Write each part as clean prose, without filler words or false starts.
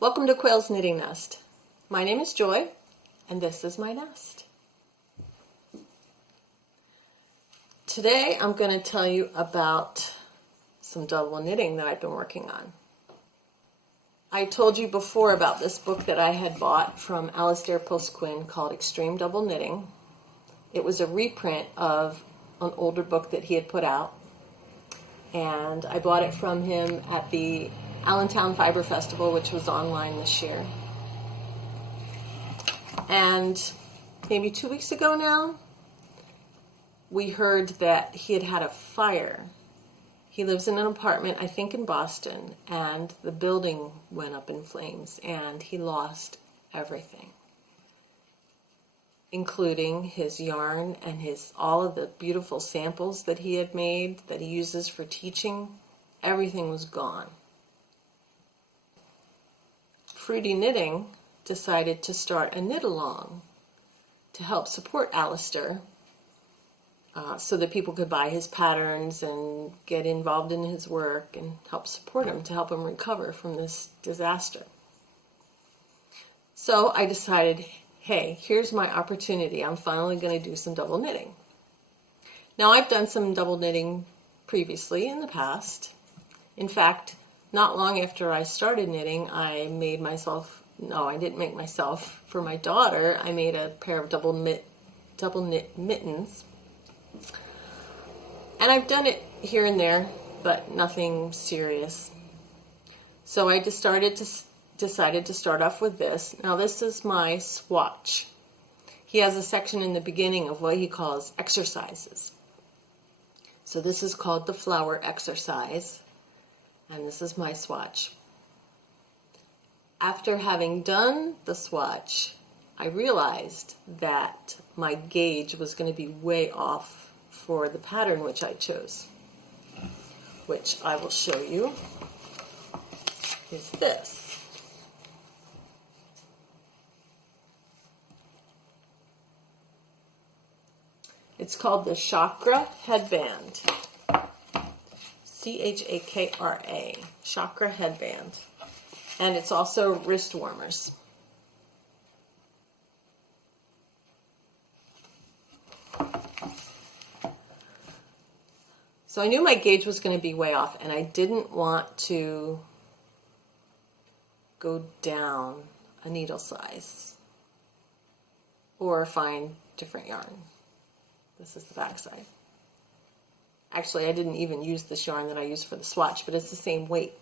Welcome to Quail's Knitting Nest. My name is Joy, and this is my nest. Today I'm going to tell you about some double knitting that I've been working on. I told you before about this book that I had bought from Alasdair Post-Quinn called Extreme Double Knitting. It was a reprint of an older book that he had put out, and I bought it from him at the Allentown Fiber Festival, which was online this year. And maybe 2 weeks ago now, we heard that he had had a fire. He lives in an apartment, I think in Boston, and the building went up in flames, and he lost everything, including his yarn and all of the beautiful samples that he had made that he uses for teaching. Everything was gone. Fruity Knitting decided to start a knit-along to help support Alasdair so that people could buy his patterns and get involved in his work and help support him to help him recover from this disaster. So I decided, hey, here's my opportunity. I'm finally going to do some double knitting. Now, I've done some double knitting previously in the past. In fact, not long after I started knitting, I made myself, no, I didn't make myself, for my daughter, I made a pair of double knit mittens. And I've done it here and there, but nothing serious. So I decided to start off with this. Now this is my swatch. He has a section in the beginning of what he calls exercises. So this is called the flower exercise. And this is my swatch. After having done the swatch, I realized that my gauge was going to be way off for the pattern which I chose, which I will show you is this. It's called the Chakra Headband. C-H-A-K-R-A, Chakra Headband. And it's also wrist warmers. So I knew my gauge was going to be way off, and I didn't want to go down a needle size or find different yarn. This is the back side. Actually, I didn't even use this yarn that I used for the swatch, but it's the same weight.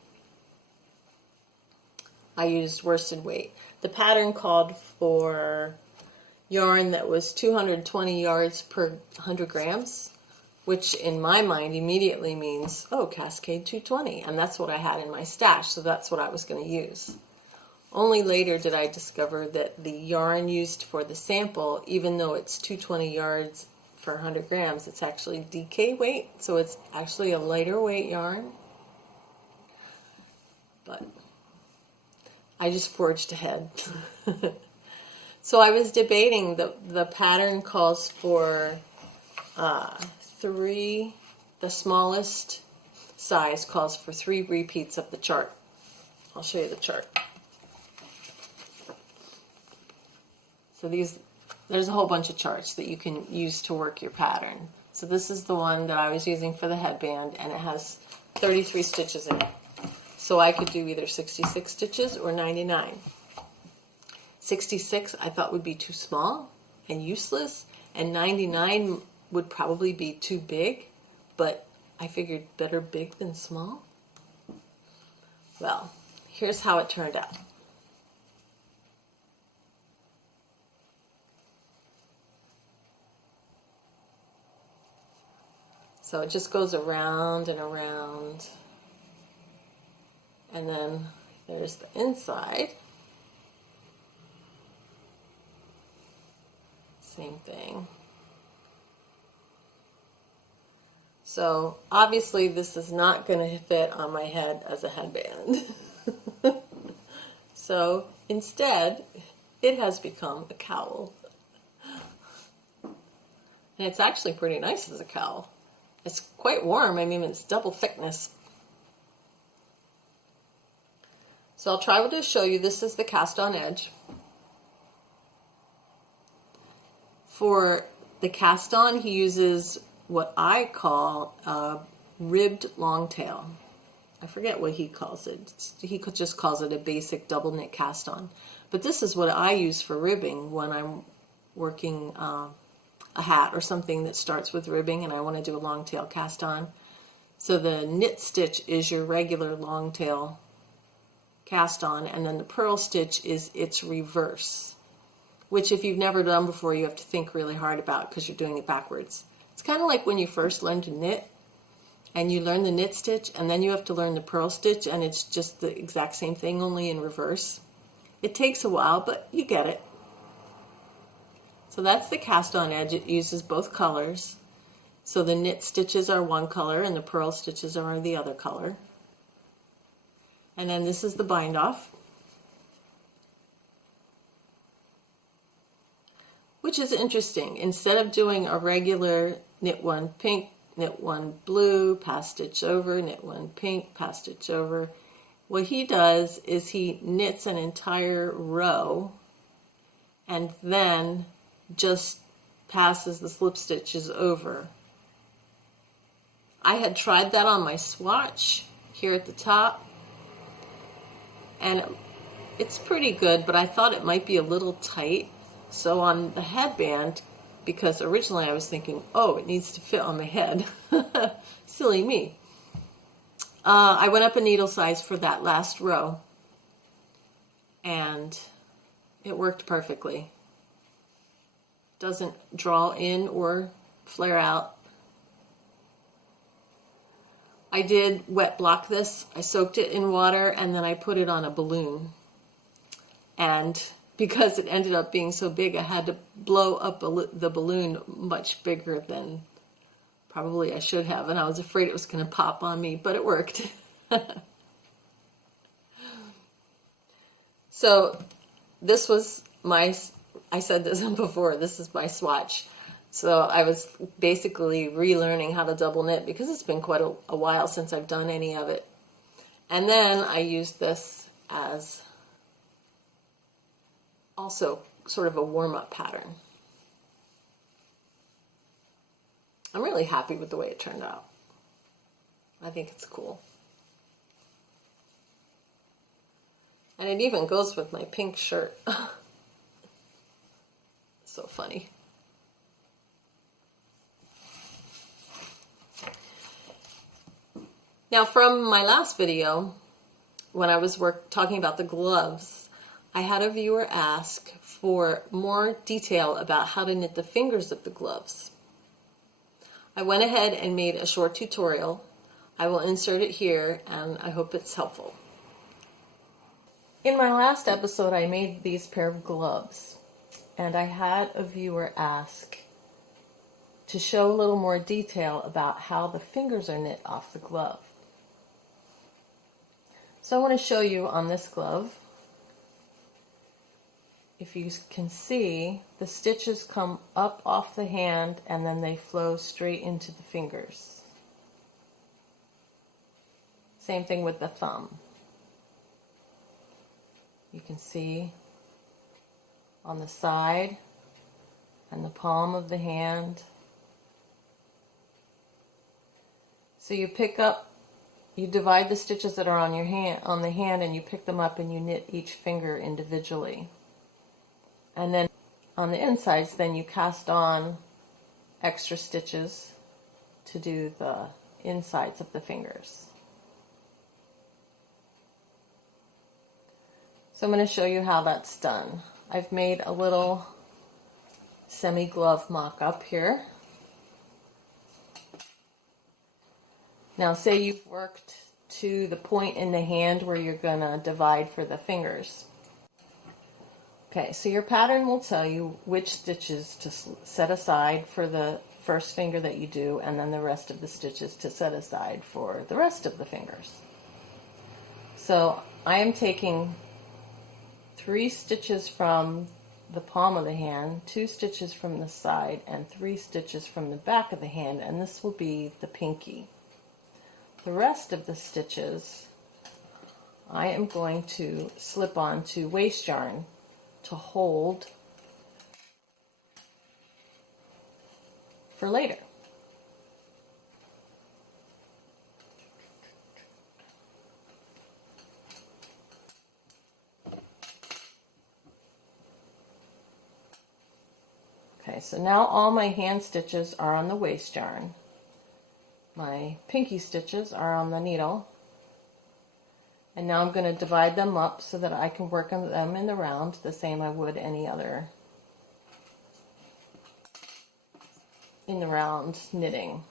I used worsted weight. The pattern called for yarn that was 220 yards per 100 grams, which in my mind immediately means, oh, Cascade 220. And that's what I had in my stash, so that's what I was going to use. Only later did I discover that the yarn used for the sample, even though it's 220 yards for 100 grams, it's actually DK weight, so it's actually a lighter weight yarn. But I just forged ahead. So I was debating, the pattern calls for the smallest size calls for 3 repeats of the chart. I'll show you the chart. So there's a whole bunch of charts that you can use to work your pattern. So this is the one that I was using for the headband, and it has 33 stitches in it. So I could do either 66 stitches or 99. 66 I thought would be too small and useless, and 99 would probably be too big, but I figured better big than small. Well, here's how it turned out. So it just goes around and around. And then there's the inside. Same thing. So obviously this is not going to fit on my head as a headband. So instead, it has become a cowl. And it's actually pretty nice as a cowl. It's quite warm. I mean, it's double thickness. So I'll try to show you. This is the cast on edge. For the cast on, he uses what I call a ribbed long tail. I forget what he calls it. He just calls it a basic double knit cast on. But this is what I use for ribbing when I'm working a hat or something that starts with ribbing and I want to do a long tail cast on. So the knit stitch is your regular long tail cast on, and then the purl stitch is its reverse, which if you've never done before, you have to think really hard about because you're doing it backwards. It's kind of like when you first learn to knit and you learn the knit stitch and then you have to learn the purl stitch, and it's just the exact same thing, only in reverse. It takes a while, but you get it. So that's the cast on edge. It uses both colors. So the knit stitches are one color and the purl stitches are the other color. And then this is the bind off, which is interesting. Instead of doing a regular knit one pink, knit one blue, pass stitch over, knit one pink, pass stitch over, what he does is he knits an entire row and then just passes the slip stitches over. I had tried that on my swatch here at the top, and it's pretty good, but I thought it might be a little tight. So on the headband, because originally I was thinking, oh, it needs to fit on my head. Silly me. I went up a needle size for that last row, and it worked perfectly. Doesn't draw in or flare out. I did wet block this. I soaked it in water and then I put it on a balloon. And because it ended up being so big, I had to blow up the balloon much bigger than probably I should have. And I was afraid it was going to pop on me, but it worked. So this was I said this before, this is my swatch. So I was basically relearning how to double knit because it's been quite a while since I've done any of it. And then I used this as also sort of a warm-up pattern. I'm really happy with the way it turned out. I think it's cool. And it even goes with my pink shirt. So funny. Now, from my last video, when I was talking about the gloves, I had a viewer ask for more detail about how to knit the fingers of the gloves. I went ahead and made a short tutorial. I will insert it here, and I hope it's helpful. In my last episode, I made these pair of gloves, and I had a viewer ask to show a little more detail about how the fingers are knit off the glove. So I want to show you on this glove. If you can see, the stitches come up off the hand and then they flow straight into the fingers. Same thing with the thumb. You can see on the side and the palm of the hand. So you divide the stitches that are on the hand, and you pick them up and you knit each finger individually. And then on the insides, then you cast on extra stitches to do the insides of the fingers. So I'm going to show you how that's done. I've made a little semi-glove mock-up here. Now say you've worked to the point in the hand where you're going to divide for the fingers. Okay, so your pattern will tell you which stitches to set aside for the first finger that you do, and then the rest of the stitches to set aside for the rest of the fingers. So I am taking 3 stitches from the palm of the hand, 2 stitches from the side, and 3 stitches from the back of the hand, and this will be the pinky. The rest of the stitches I am going to slip onto waste yarn to hold for later. Okay, so now all my hand stitches are on the waste yarn. My pinky stitches are on the needle. And now I'm going to divide them up so that I can work on them in the round the same I would any other in the round knitting.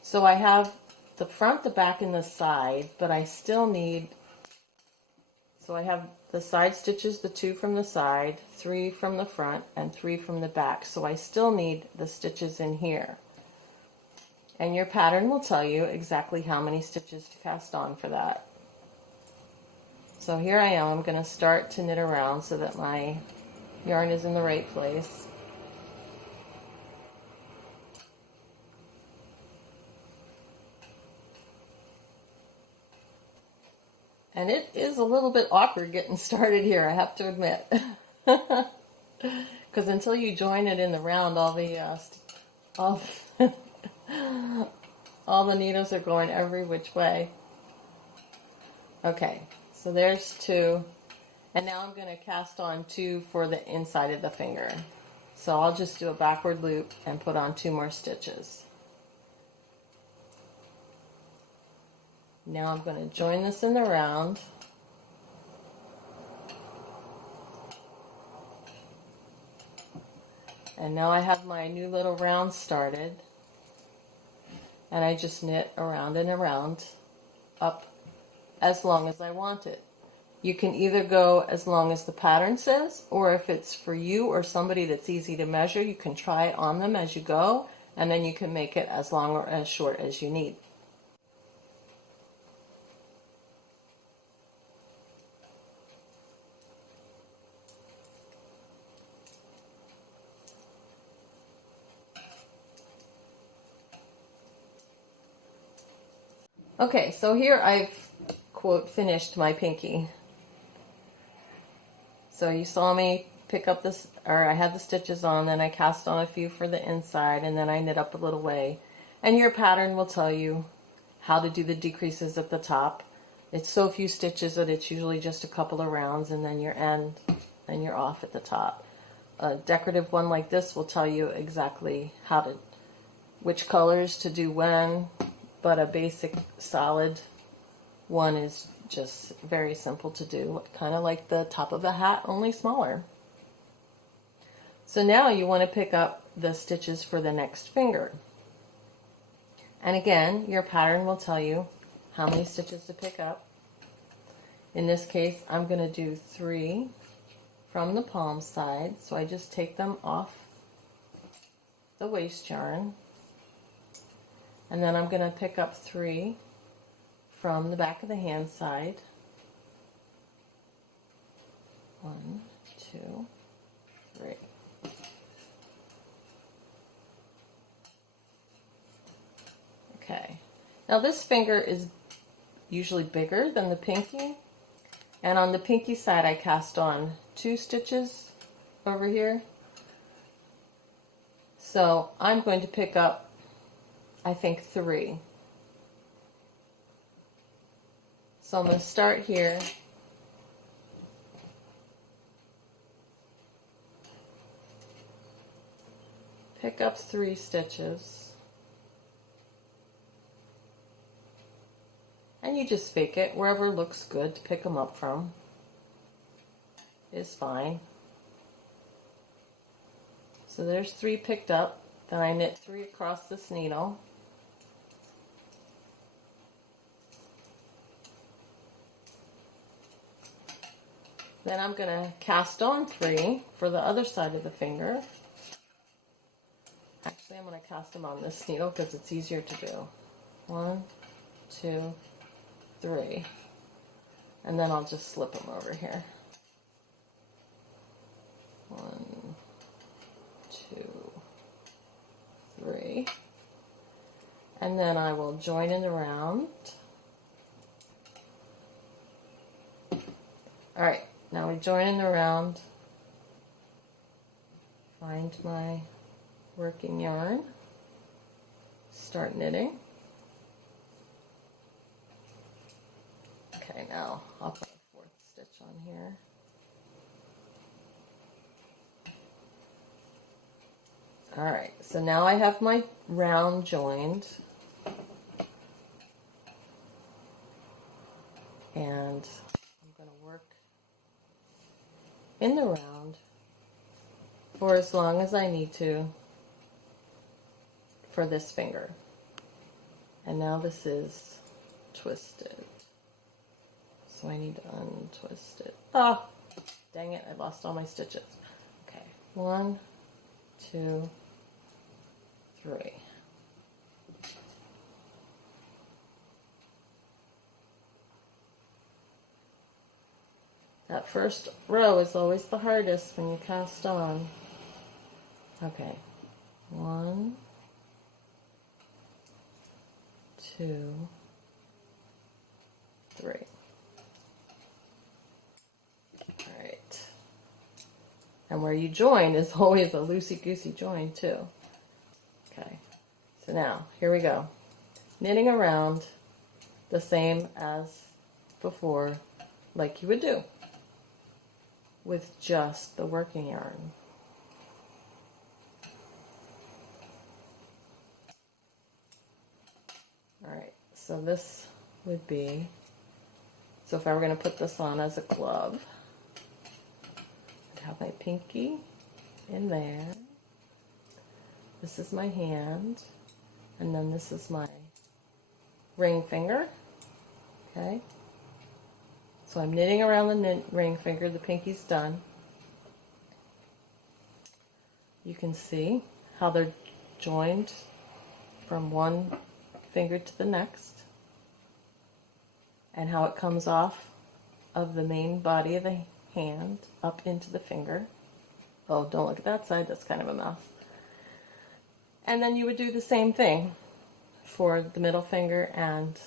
So I have the front, the back, and the side, but I still need, so I have the side stitches, the 2 from the side, 3 from the front, and 3 from the back. So I still need the stitches in here. And your pattern will tell you exactly how many stitches to cast on for that. So here I am. I'm going to start to knit around so that my yarn is in the right place. And it is a little bit awkward getting started here, I have to admit. Because until you join it in the round, all the needles are going every which way. Okay, so there's 2. And now I'm going to cast on 2 for the inside of the finger. So I'll just do a backward loop and put on 2 more stitches. Now I'm going to join this in the round. And now I have my new little round started. And I just knit around and around up as long as I want it. You can either go as long as the pattern says, or if it's for you or somebody that's easy to measure, you can try it on them as you go, and then you can make it as long or as short as you need. Okay, so here I've, quote, finished my pinky. So you saw me pick up this, or I had the stitches on, then I cast on a few for the inside, and then I knit up a little way. And your pattern will tell you how to do the decreases at the top. It's so few stitches that it's usually just a couple of rounds, and then your end, and you're off at the top. A decorative one like this will tell you exactly which colors to do when, but a basic solid one is just very simple to do, kind of like the top of a hat, only smaller. So now you want to pick up the stitches for the next finger. And again, your pattern will tell you how many stitches to pick up. In this case, I'm going to do 3 from the palm side, so I just take them off the waste yarn. And then I'm going to pick up 3 from the back of the hand side. 1, 2, 3. Okay. Now this finger is usually bigger than the pinky. And on the pinky side I cast on 2 stitches over here. So I'm going to pick up, I think, 3. So I'm going to start here. Pick up 3 stitches. And you just fake it. Wherever looks good to pick them up from is fine. So there's 3 picked up. Then I knit 3 across this needle. Then I'm going to cast on 3 for the other side of the finger. Actually, I'm going to cast them on this needle because it's easier to do. 1, 2, 3. And then I'll just slip them over here. 1, 2, 3. And then I will join in the round All right, now we join in the round. Find my working yarn. Start knitting. Okay, now I'll put a 4th stitch on here. All right, so now I have my round joined. And I'm going to work in the round for as long as I need to for this finger. And now this is twisted. So I need to untwist it. Oh, dang it, I lost all my stitches. Okay, 1, 2, 3. That first row is always the hardest when you cast on. Okay, 1, 2, 3. All right. And where you join is always a loosey-goosey join too. Okay, so now, here we go. Knitting around the same as before, like you would do with just the working yarn. Alright, so this would be, so if I were going to put this on as a glove, I'd have my pinky in there, this is my hand, and then this is my ring finger, okay? So I'm knitting around the ring finger, the pinky's done. You can see how they're joined from one finger to the next and how it comes off of the main body of the hand up into the finger. Oh, don't look at that side, that's kind of a mess. And then you would do the same thing for the middle finger and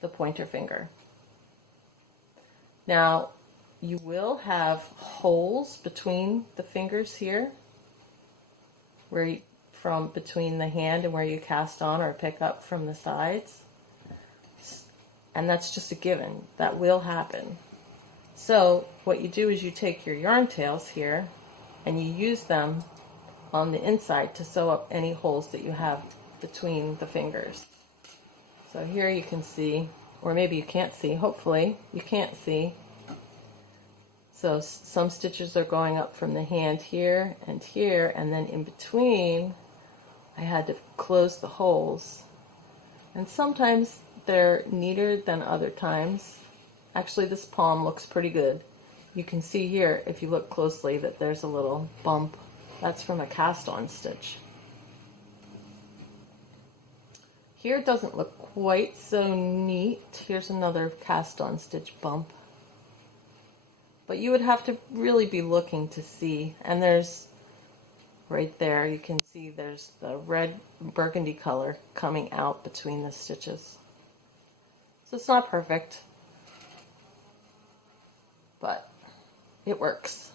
the pointer finger. Now, you will have holes between the fingers here, where you, from between the hand and where you cast on or pick up from the sides. And that's just a given. That will happen. So what you do is you take your yarn tails here and you use them on the inside to sew up any holes that you have between the fingers. So here you can see, or maybe you can't see, hopefully you can't see. So some stitches are going up from the hand here, and then in between I had to close the holes. And sometimes they're neater than other times. Actually, this palm looks pretty good. You can see here, if you look closely, that there's a little bump. That's from a cast-on stitch. Here it doesn't look quite so neat. Here's another cast-on stitch bump. But you would have to really be looking to see. And there's, right there, you can see there's the red burgundy color coming out between the stitches. So it's not perfect, but it works.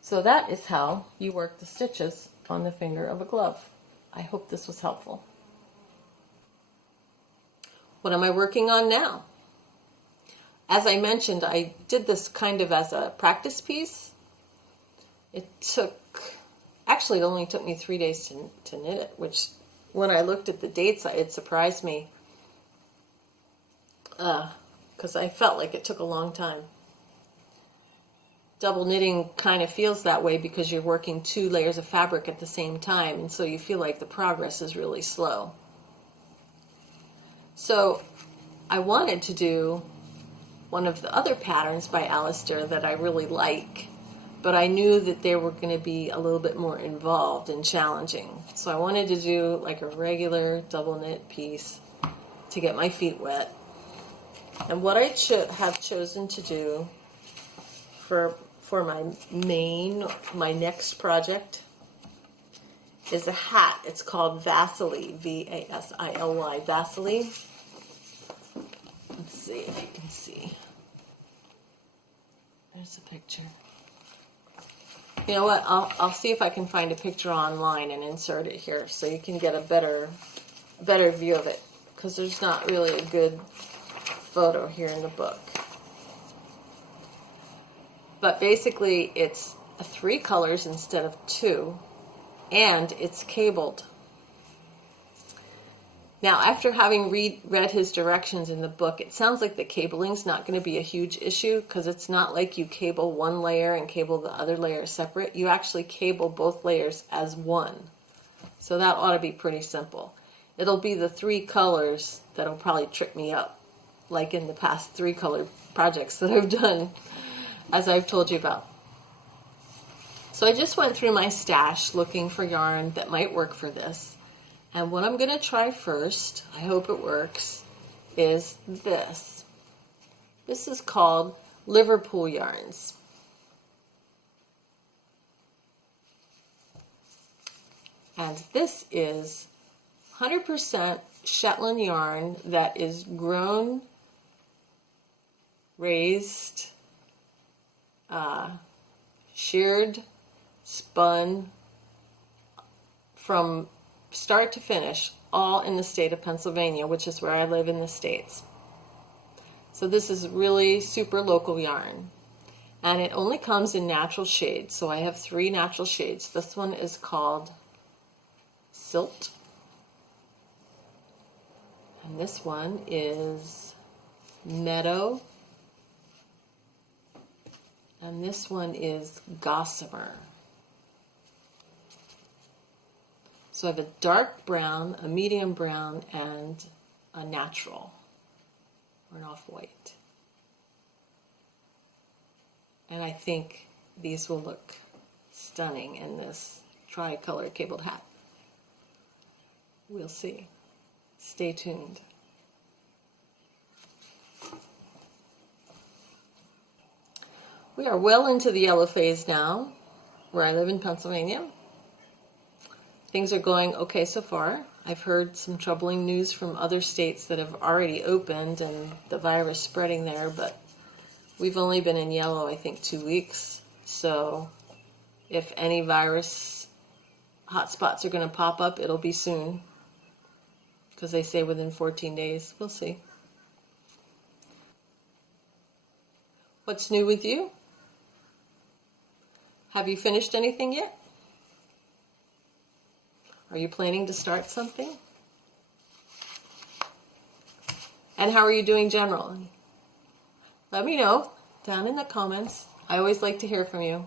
So that is how you work the stitches on the finger of a glove. I hope this was helpful. What am I working on now? As I mentioned, I did this kind of as a practice piece. It only took me 3 days to knit it, which when I looked at the dates, it surprised me because I felt like it took a long time. Double knitting kind of feels that way because you're working 2 layers of fabric at the same time, and so you feel like the progress is really slow. So I wanted to do one of the other patterns by Alasdair that I really like, but I knew that they were going to be a little bit more involved and challenging. So I wanted to do like a regular double knit piece to get my feet wet. And what I have chosen to do for my next project is a hat. It's called Vasily, V-A-S-I-L-Y, Vasily. Let's see if you can see. There's a picture. You know what? I'll see if I can find a picture online and insert it here so you can get a better view of it, because there's not really a good photo here in the book. But basically it's 3 colors instead of 2, and it's cabled. Now, after having read his directions in the book, it sounds like the cabling's not going to be a huge issue, because it's not like you cable one layer and cable the other layer separate. You actually cable both layers as one. So that ought to be pretty simple. It'll be the 3 colors that'll probably trip me up, like in the past 3 color projects that I've done, as I've told you about. So I just went through my stash looking for yarn that might work for this. And what I'm going to try first, I hope it works, is this. This is called Liverpool yarns. And this is 100% Shetland yarn that is grown, raised, sheared, spun from start to finish, all in the state of Pennsylvania, which is where I live in the States. So this is really super local yarn. And it only comes in natural shades. So I have 3 natural shades. This one is called Silt. And this one is Meadow. And this one is Gossamer. So I have a dark brown, a medium brown, and a natural, or an off-white. And I think these will look stunning in this tri-color cabled hat. We'll see. Stay tuned. We are well into the yellow phase now, where I live in Pennsylvania. Things are going okay so far. I've heard some troubling news from other states that have already opened and the virus spreading there, but we've only been in yellow, I think, 2 weeks. So if any virus hotspots are going to pop up, it'll be soon, because they say within 14 days. We'll see. What's new with you? Have you finished anything yet? Are you planning to start something? And how are you doing generally? Let me know down in the comments. I always like to hear from you.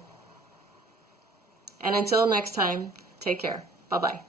And until next time, take care. Bye-bye.